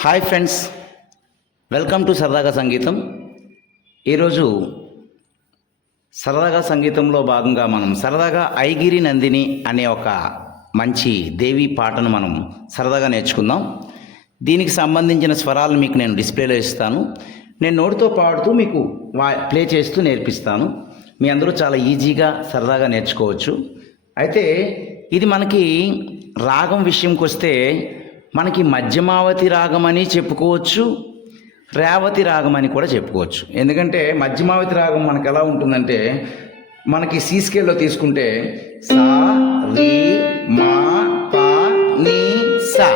Hi friends, welcome to సరదాగా సంగీతం. ఈరోజు సరదాగా సంగీతంలో భాగంగా మనం సరదాగా ఐగిరి నందిని అనే ఒక మంచి దేవి పాటను మనం సరదాగా నేర్చుకుందాం. దీనికి సంబంధించిన స్వరాలను మీకు నేను డిస్ప్లేలో ఇస్తాను. నేను నోటితో పాడుతూ మీకు ప్లే చేస్తూ నేర్పిస్తాను. మీ అందరూ చాలా ఈజీగా సరదాగా నేర్చుకోవచ్చు. అయితే ఇది మనకి రాగం విషయంకి వస్తే మనకి మధ్యమావతి రాగం అని చెప్పుకోవచ్చు, రేవతి రాగం అని కూడా చెప్పుకోవచ్చు. ఎందుకంటే మధ్యమావతి రాగం మనకు ఎలా ఉంటుందంటే, మనకి సి స్కేల్లో తీసుకుంటే సా రి మా పా నీ సా,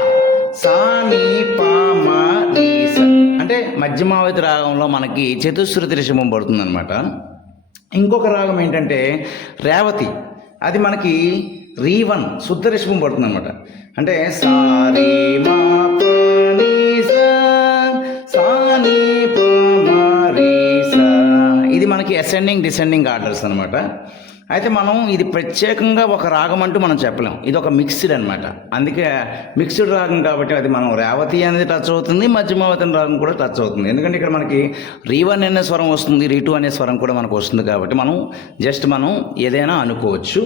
సా నీ పా మా నీ సా అంటే మధ్యమావతి రాగంలో మనకి చతుశ్రుతి రిషభం పడుతుంది అనమాట. ఇంకొక రాగం ఏంటంటే రేవతి, అది మనకి రీ1 శుద్ధ రిషభం పడుతుంది అనమాట. అంటే సా రే మా పా నీ సా, సా నీ పా మా రీ సా, ఇది మనకి అసెండింగ్ డిసెండింగ్ ఆర్డర్స్ అనమాట. అయితే మనం ఇది ప్రత్యేకంగా ఒక రాగం అంటూ మనం చెప్పలేం, ఇది ఒక మిక్స్డ్ అనమాట. అందుకే మిక్స్డ్ రాగం కాబట్టి అది మనం రేవతి అనేది టచ్ అవుతుంది, మధ్యమావతి రాగం కూడా టచ్ అవుతుంది. ఎందుకంటే ఇక్కడ మనకి రీ1 అనే స్వరం వస్తుంది, రీ2 అనే స్వరం కూడా మనకు వస్తుంది. కాబట్టి మనం ఏదైనా అనుకోవచ్చు.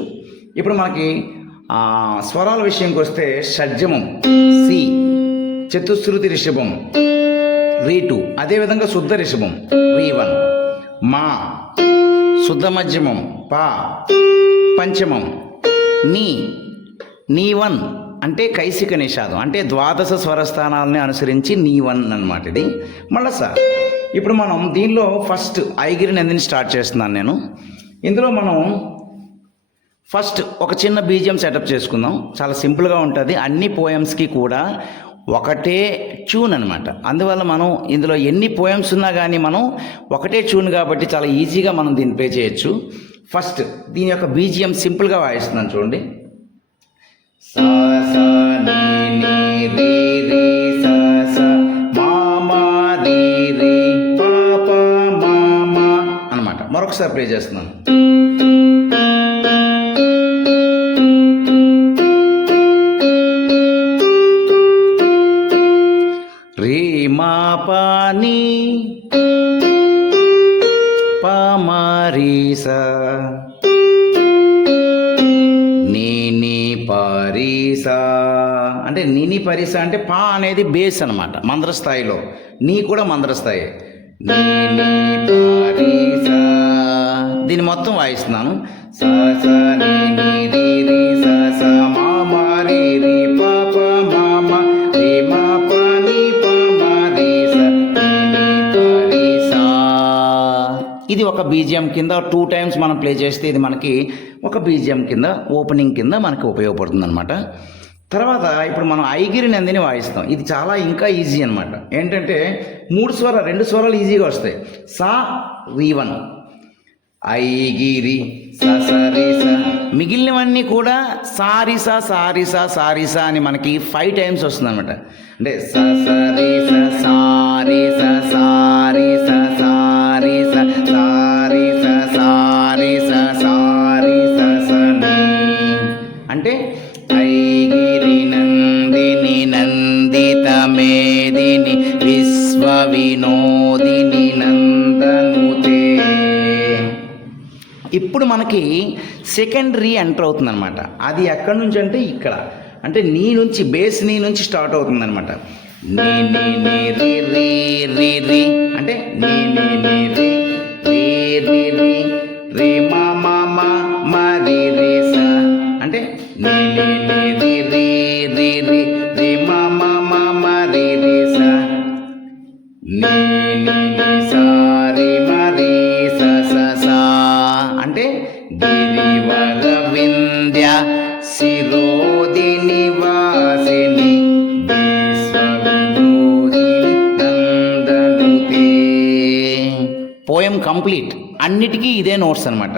ఇప్పుడు మనకి స్వరాల విషయంకి వస్తే షడ్జమం సి, చతుశ్రుతి రిషభం రీ2, అదేవిధంగా శుద్ధ రిషభం రీ1, మా శుద్ధ మధ్యమం పా, పంచమం నీ1 అంటే కైసిక నిషాదం, అంటే ద్వాదశ స్వరస్థానాలని అనుసరించి నీ1 అన్నమాట. ఇది మళ్ళా సార్. ఇప్పుడు మనం దీనిలో ఫస్ట్ ఐగిరి నందిని స్టార్ట్ చేస్తున్నాను నేను. ఇందులో మనం ఫస్ట్ ఒక చిన్న బీజిఎం సెటప్ చేసుకుందాం. చాలా సింపుల్గా ఉంటుంది. అన్ని పోయమ్స్కి కూడా ఒకటే ట్యూన్ అనమాట. అందువల్ల మనం ఇందులో ఎన్ని పోయమ్స్ ఉన్నా కానీ మనం ఒకటే ట్యూన్ కాబట్టి చాలా ఈజీగా మనం దీన్ని ప్లే చేయొచ్చు. ఫస్ట్ దీని యొక్క బీజిఎం సింపుల్గా వాయిస్తున్నాను చూడండి. సా సా నీ నీ రీ రీ సా సా మా మా రీ రీ పా పా మా మా అనమాట. మరొకసారి ప్లే చేస్తున్నాను. రీ మా పా నీ పా మా రీ సా, నీ నీ పా రీ సా అంటే నీని పరిసా అంటే పా అనేది బేస్ అనమాట, మంద్రస్థాయిలో. నీ కూడా మంద్రస్థాయి. నీ నీ పా రీ సా, దీన్ని మొత్తం వాయిస్తున్నాను. సా సా నీ నీ రీ రీ సా సా మా మా రీ రీ పా పా మా మా రీ మా పా నీ పా మా రీ సా, నీ నీ పా రీ సా. ఇది ఒక బీజిఎం కింద 2 టైమ్స్ మనం ప్లే చేస్తే ఇది మనకి ఒక బీజిఎం కింద, ఓపెనింగ్ కింద మనకి ఉపయోగపడుతుంది అనమాట. తర్వాత ఇప్పుడు మనం ఐగిరి నందిని వాయిస్తాం. ఇది చాలా ఇంకా ఈజీ అనమాట. ఏంటంటే 2 స్వరాలు ఈజీగా వస్తాయి. సా రీ1, ఐగిరి సా సా రీ సా. మిగిలినవన్నీ కూడా సారిసా సారిసా సారిసా అని మనకి 5 టైమ్స్ వస్తుంది అనమాట. అంటే సా సా రీ సా సారీ సా సారీ సా సారీ సా సారీ సా సారీ సా సారీ సా సా నీ. అంటే ఐగిరి నందిని నందిత మేదిని విశ్వ వినోదిని నందనుతే. ఇప్పుడు మనకి సెకండ్ రీ ఎంటర్ అవుతుంది అనమాట. అది ఎక్కడి నుంచి అంటే ఇక్కడ, అంటే నీ నుంచి, బేస్ నీ నుంచి స్టార్ట్ అవుతుంది అనమాట. నీ నీ నీ రీ రీ రీ రీ అంటే నీ నీ నీ రీ రీ రీ రీ రీ మా మా మా మా రీ రీ సా అంటే నీ నీ నీ రీ రీ రీ రీ రీ మా మా మా మా రీ రీ సా, నీ నీ నీ సా రీ మా రీ సా సా సా అంటే గిరివర వింధ్య శిరోదిని వాసిని నందనుతే. Poem complete. అన్నిటికీ ఇదే నోట్స్ అనమాట.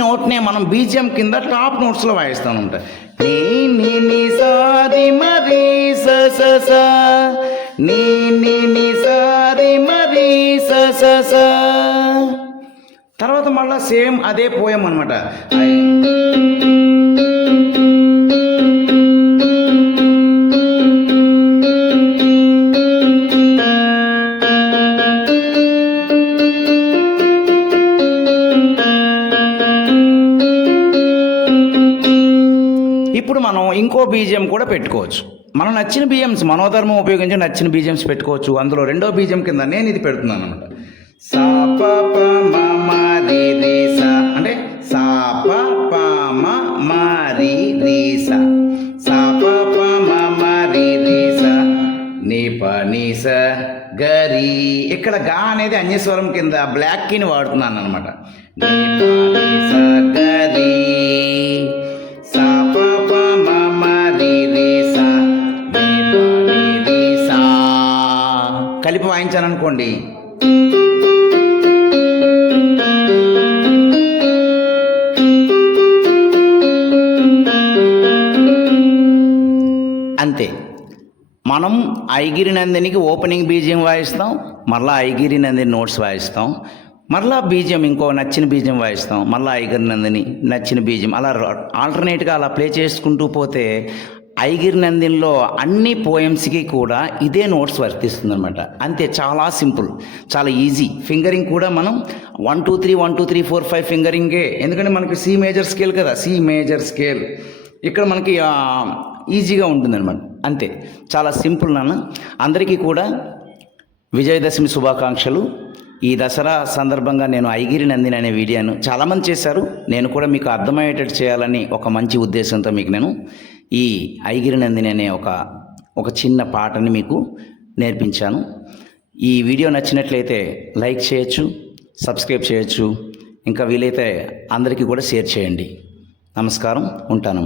నోట్నే మనం బీజిఎం కింద టాప్ నోట్స్ నోట్స్లో వాయిస్తాను అనమాట. నీ ని ని సా రి మ రి స స స, నీ ని ని సా రి మ రి స స స. తర్వాత మళ్ళీ సేమ్ అదే పోయం అనమాట. ఇప్పుడు మనం ఇంకో బీజియం కూడా పెట్టుకోవచ్చు. మనం నచ్చిన బీజిఎమ్స్, మనోధర్మం ఉపయోగించి నచ్చిన బీజిఎమ్స్ పెట్టుకోవచ్చు. అందులో రెండో బీజియం కింద నేను ఇది పెడుతున్నాను అనమాట. సా ప ప మ మ రి రి సా, అంటే సా ప ప మ మ రి రి సా, సా ప ప మ మ రి రి సా, ని ప ని స గ రి. ఇక్కడ గా అనేది అన్యస్వరం కింద బ్లాక్ కీని వాడుతున్నాను అనమాట. ని ప ని స గ రి, సా ప ప మ మ రి రి సా, ని ప ని రి సా. కలిపి వాయించాను అనుకోండి. అంతే. మనం ఐగిరి నందినికి ఓపెనింగ్ బీజియం వాయిస్తాం, మళ్ళీ ఐగిరి నందిని నోట్స్ వాయిస్తాం, మళ్ళీ బీజియం ఇంకో నచ్చిన బీజియం వాయిస్తాం, మళ్ళీ ఐగిరి నందిని నచ్చిన బీజియం, అలా ఆల్టర్నేట్గా అలా ప్లే చేసుకుంటూ పోతే ఐగిరి నందినిలో అన్ని పోయమ్స్కి కూడా ఇదే నోట్స్ వర్తిస్తుంది అనమాట. అంతే, చాలా సింపుల్, చాలా ఈజీ. ఫింగరింగ్ కూడా మనం 1 2 3 1 2 3 4 5 ఫింగరింగే. ఎందుకంటే మనకి సి మేజర్ స్కేల్ కదా, సి మేజర్ స్కేల్ ఇక్కడ మనకి ఈజీగా ఉంటుందన్నమాట. అంతే, చాలా సింపుల్ నాన్న. అందరికీ కూడా విజయదశమి శుభాకాంక్షలు. ఈ దసరా సందర్భంగా నేను ఐగిరి నందిని అనే వీడియోను చాలామంది చేశారు, నేను కూడా మీకు అర్థమయ్యేటట్టు చేయాలని ఒక మంచి ఉద్దేశంతో మీకు నేను ఈ ఐగిరి నందిని అనే ఒక చిన్న పాటని మీకు నేర్పించాను. ఈ వీడియో నచ్చినట్లయితే లైక్ చేయొచ్చు, సబ్స్క్రైబ్ చేయొచ్చు, ఇంకా వీలైతే అందరికీ కూడా షేర్ చేయండి. నమస్కారం, ఉంటాను.